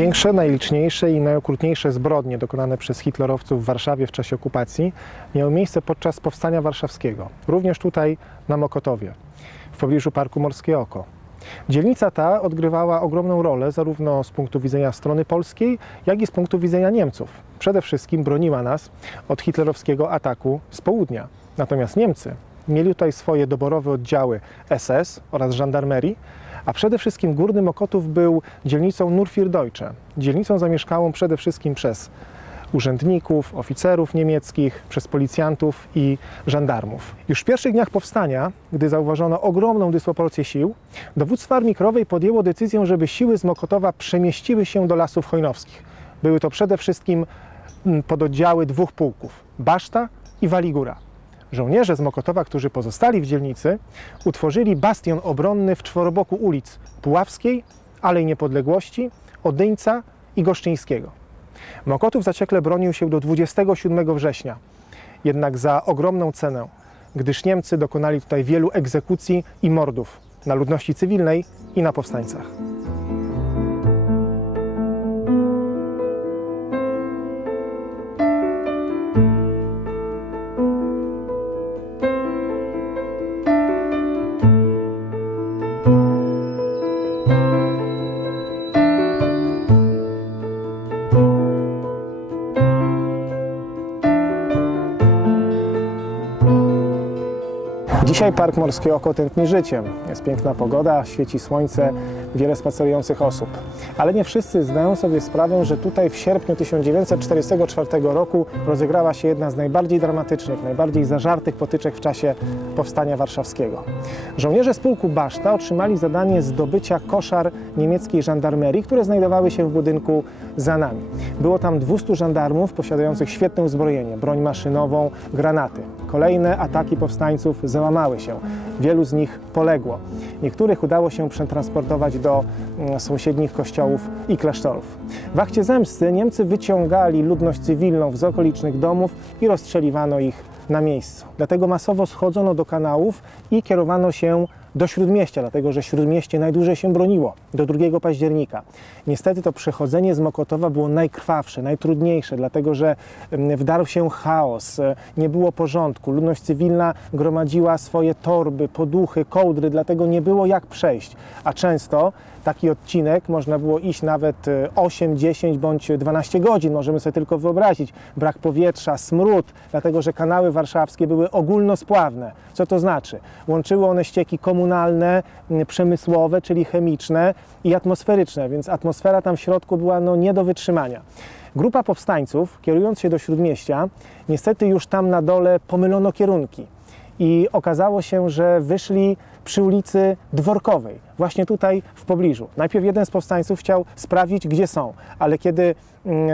Największe, najliczniejsze i najokrutniejsze zbrodnie dokonane przez hitlerowców w Warszawie w czasie okupacji miały miejsce podczas powstania warszawskiego, również tutaj na Mokotowie, w pobliżu Parku Morskie Oko. Dzielnica ta odgrywała ogromną rolę zarówno z punktu widzenia strony polskiej, jak i z punktu widzenia Niemców. Przede wszystkim broniła nas od hitlerowskiego ataku z południa. Natomiast Niemcy mieli tutaj swoje doborowe oddziały SS oraz żandarmerii, a przede wszystkim Górny Mokotów był dzielnicą Nurfirdeutsche, dzielnicą zamieszkałą przede wszystkim przez urzędników, oficerów niemieckich, przez policjantów i żandarmów. Już w pierwszych dniach powstania, gdy zauważono ogromną dysproporcję sił, dowództwo Armii Krajowej podjęło decyzję, żeby siły z Mokotowa przemieściły się do Lasów Chojnowskich. Były to przede wszystkim mm, pododdziały dwóch pułków, Baszta i Waligura. Żołnierze z Mokotowa, którzy pozostali w dzielnicy, utworzyli bastion obronny w czworoboku ulic Puławskiej, Alei Niepodległości, Odyńca i Goszczyńskiego. Mokotów zaciekle bronił się do 27 września, jednak za ogromną cenę, gdyż Niemcy dokonali tutaj wielu egzekucji i mordów na ludności cywilnej i na powstańcach. Dzisiaj Park Morskie Oko tętni życiem. Jest piękna pogoda, świeci słońce, wiele spacerujących osób. Ale nie wszyscy zdają sobie sprawę, że tutaj w sierpniu 1944 roku rozegrała się jedna z najbardziej dramatycznych, najbardziej zażartych potyczek w czasie powstania warszawskiego. Żołnierze z pułku Baszta otrzymali zadanie zdobycia koszar niemieckiej żandarmerii, które znajdowały się w budynku za nami. Było tam 200 żandarmów posiadających świetne uzbrojenie, broń maszynową, granaty. Kolejne ataki powstańców załamały się. Wielu z nich poległo. Niektórych udało się przetransportować do mm, sąsiednich kościołów i klasztorów. W akcie zemsty Niemcy wyciągali ludność cywilną z okolicznych domów i rozstrzeliwano ich na miejscu. Dlatego masowo schodzono do kanałów i kierowano się do Śródmieścia, dlatego że Śródmieście najdłużej się broniło, do 2 października. Niestety to przechodzenie z Mokotowa było najkrwawsze, najtrudniejsze, dlatego że mm, wdarł się chaos, e, nie było porządku, ludność cywilna gromadziła swoje torby, poduchy, kołdry, dlatego nie było jak przejść, a często taki odcinek można było iść nawet 8, 10 bądź 12 godzin, możemy sobie tylko wyobrazić. Brak powietrza, smród, dlatego że kanały warszawskie były ogólnospławne. Co to znaczy? Łączyły one ścieki komunalne, przemysłowe, czyli chemiczne i atmosferyczne, więc atmosfera tam w środku była no, nie do wytrzymania. Grupa powstańców, kierując się do Śródmieścia, niestety już tam na dole pomylono kierunki i okazało się, że wyszli przy ulicy Dworkowej, właśnie tutaj w pobliżu. Najpierw jeden z powstańców chciał sprawdzić, gdzie są, ale kiedy mm,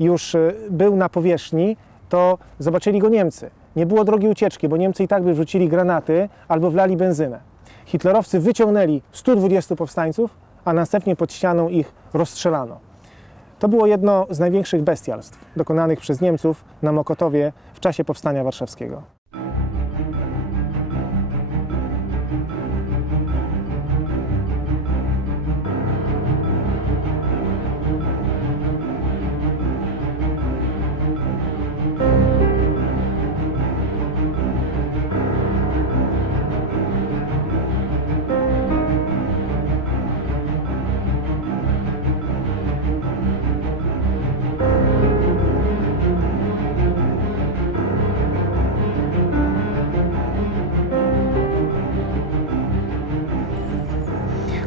już był na powierzchni, to zobaczyli go Niemcy. Nie było drogi ucieczki, bo Niemcy i tak by wrzucili granaty albo wlali benzynę. Hitlerowcy wyciągnęli 120 powstańców, a następnie pod ścianą ich rozstrzelano. To było jedno z największych bestialstw dokonanych przez Niemców na Mokotowie w czasie powstania warszawskiego.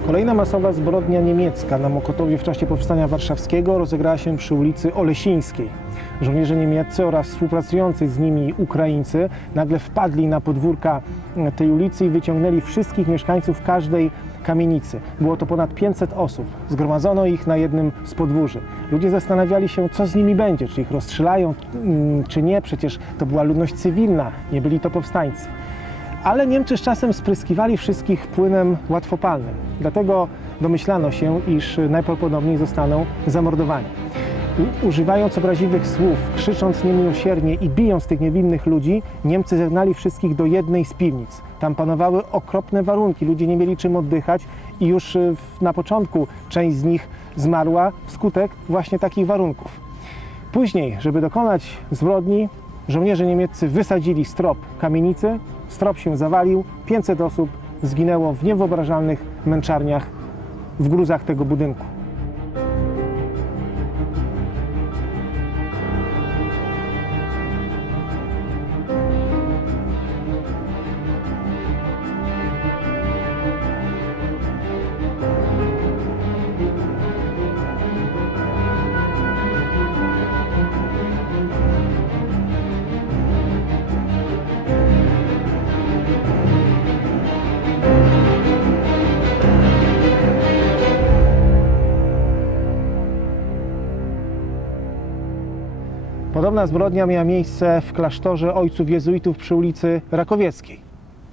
Kolejna masowa zbrodnia niemiecka na Mokotowie w czasie powstania warszawskiego rozegrała się przy ulicy Olesińskiej. Żołnierze niemieccy oraz współpracujący z nimi Ukraińcy nagle wpadli na podwórka tej ulicy i wyciągnęli wszystkich mieszkańców każdej kamienicy. Było to ponad 500 osób. Zgromadzono ich na jednym z podwórzy. Ludzie zastanawiali się, co z nimi będzie, czy ich rozstrzelają, mm, czy nie. Przecież to była ludność cywilna, nie byli to powstańcy ale Niemcy z czasem spryskiwali wszystkich płynem łatwopalnym. Dlatego domyślano się, iż najprawdopodobniej zostaną zamordowani. Używając obraźliwych słów, krzycząc niemiłosiernie i bijąc tych niewinnych ludzi, Niemcy zagnali wszystkich do jednej z piwnic. Tam panowały okropne warunki, ludzie nie mieli czym oddychać i już w- na początku część z nich zmarła wskutek właśnie takich warunków. Później, żeby dokonać zbrodni, żołnierze niemieccy wysadzili strop kamienicy, strop się zawalił, 500 osób zginęło w niewyobrażalnych męczarniach w gruzach tego budynku. Podobna zbrodnia miała miejsce w klasztorze ojców jezuitów przy ulicy Rakowieckiej.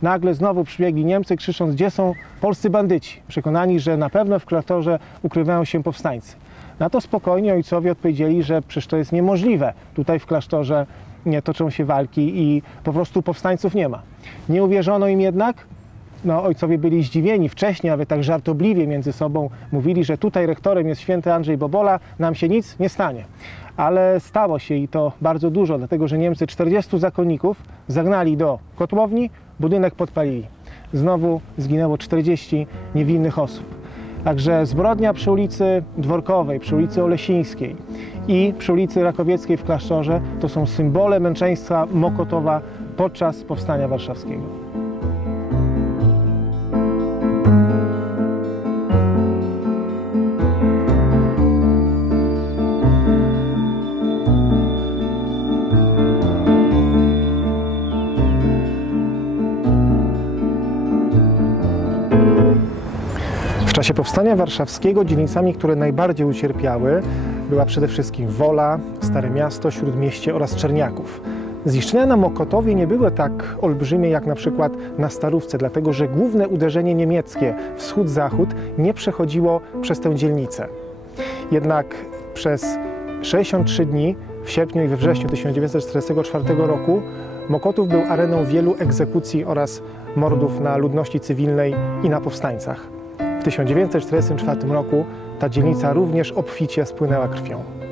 Nagle znowu przybiegli Niemcy, krzycząc, gdzie są polscy bandyci, przekonani, że na pewno w klasztorze ukrywają się powstańcy. Na to spokojnie ojcowie odpowiedzieli, że przecież to jest niemożliwe. Tutaj w klasztorze nie toczą się walki i po prostu powstańców nie ma. Nie uwierzono im jednak, no, ojcowie byli zdziwieni. Wcześniej nawet tak żartobliwie między sobą mówili, że tutaj rektorem jest święty Andrzej Bobola, nam się nic nie stanie. Ale stało się i to bardzo dużo, dlatego że Niemcy 40 zakonników zagnali do kotłowni, budynek podpalili. Znowu zginęło 40 niewinnych osób. Także zbrodnia przy ulicy Dworkowej, przy ulicy Olesińskiej i przy ulicy Rakowieckiej w klasztorze to są symbole męczeństwa Mokotowa podczas powstania warszawskiego. Czasie powstania warszawskiego dzielnicami, które najbardziej ucierpiały, była przede wszystkim Wola, Stare Miasto, Śródmieście oraz Czerniaków. Zniszczenia na Mokotowie nie były tak olbrzymie jak na przykład na Starówce, dlatego że główne uderzenie niemieckie wschód-zachód nie przechodziło przez tę dzielnicę. Jednak przez 63 dni w sierpniu i we wrześniu 1944 roku Mokotów był areną wielu egzekucji oraz mordów na ludności cywilnej i na powstańcach. W 1944 roku ta dzielnica również obficie spłynęła krwią.